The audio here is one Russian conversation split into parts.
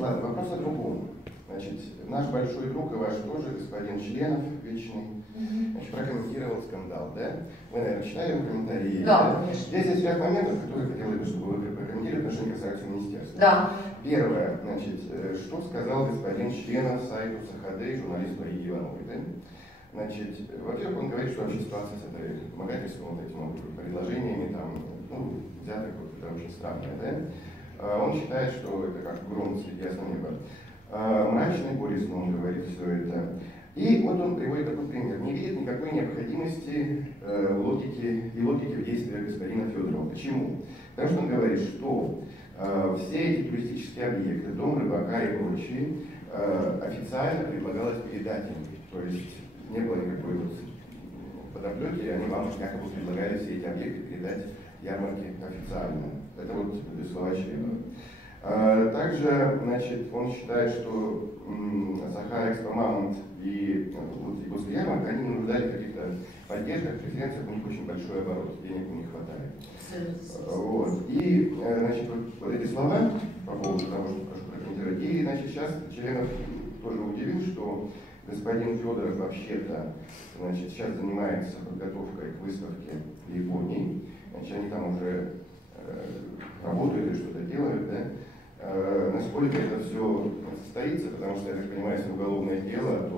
ладно, вопрос о другом. Значит, наш большой друг и ваш тоже, господин Членов, вечный, значит, прокомментировал скандал, да? Вы, наверное, читали его комментарии? Да, конечно. Здесь есть ряд моментов, которые хотелось бы, чтобы вы прокомментировали, потому что они касаются министерства. Да. Первое, значит, что сказал господин Членов сайту Сахады, журналисту Марии Ивановой, да? Значит, во-первых, он говорит, что вообще ситуация с этой помогательством, вот этими предложениями, там, ну, взяток, вот, это очень странное, да? Он считает, что это как гром среди ясного неба. Мрачный, горестно он говорит все это. И вот он приводит такой пример. Не видит никакой необходимости логики в действиях господина Федорова. Почему? Потому что он говорит, что все эти туристические объекты, дом рыбака и прочие, официально предлагалось передать им. То есть не было никакой вот подоплеки, они вам якобы предлагали все эти объекты передать ярмарке официально. Это вот слова Членова. Также, значит, он считает, что Сахара, Экспомаунт и после ярмарок, они не нуждались в каких-то поддержках, преференциях, у них очень большой оборот, денег у них хватает. Вот. И, значит, вот эти слова по поводу того, что прошу прокомментировать. И, значит, сейчас Членов тоже удивил, что господин Федоров вообще-то, значит, сейчас занимается подготовкой к выставке в Японии. Значит, они там уже работают или что-то делают, да? Насколько это все состоится, потому что, я так понимаю, если уголовное дело, то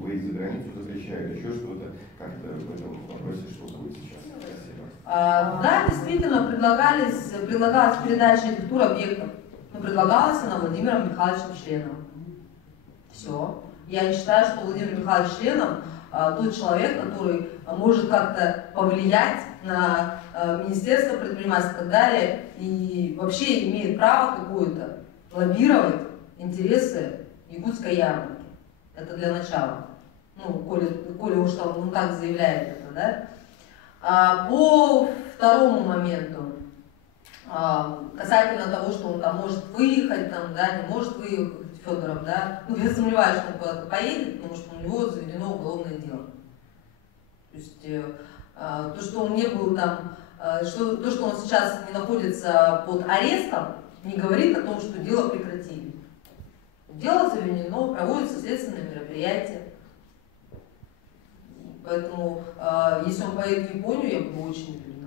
выезд за границу запрещают, еще что-то, как-то в этом вопросе что будет сейчас? Спасибо. Да, действительно, предлагалась передача этих туробъектов, но предлагалась она Владимиром Михайловичем Членовым. Все. Я не считаю, что Владимир Михайлович Членов тот человек, который может как-то повлиять на Министерство предпринимательства и так далее, и вообще имеет право какое-то лоббировать интересы якутской ярмарки. Это для начала. Ну, коли уж там он так заявляет это, да. По второму моменту, касательно того, что он там может выехать, там, да, не может выехать, Федоров, да, ну, я сомневаюсь, что он куда-то поедет, потому что у него заведено уголовное дело. То есть то, что он не был там, то, что он сейчас не находится под арестом, не говорит о том, что дело прекратили. Дело заведено, проводятся следственные мероприятия. Поэтому, если он поедет в Японию, я буду очень удивлена.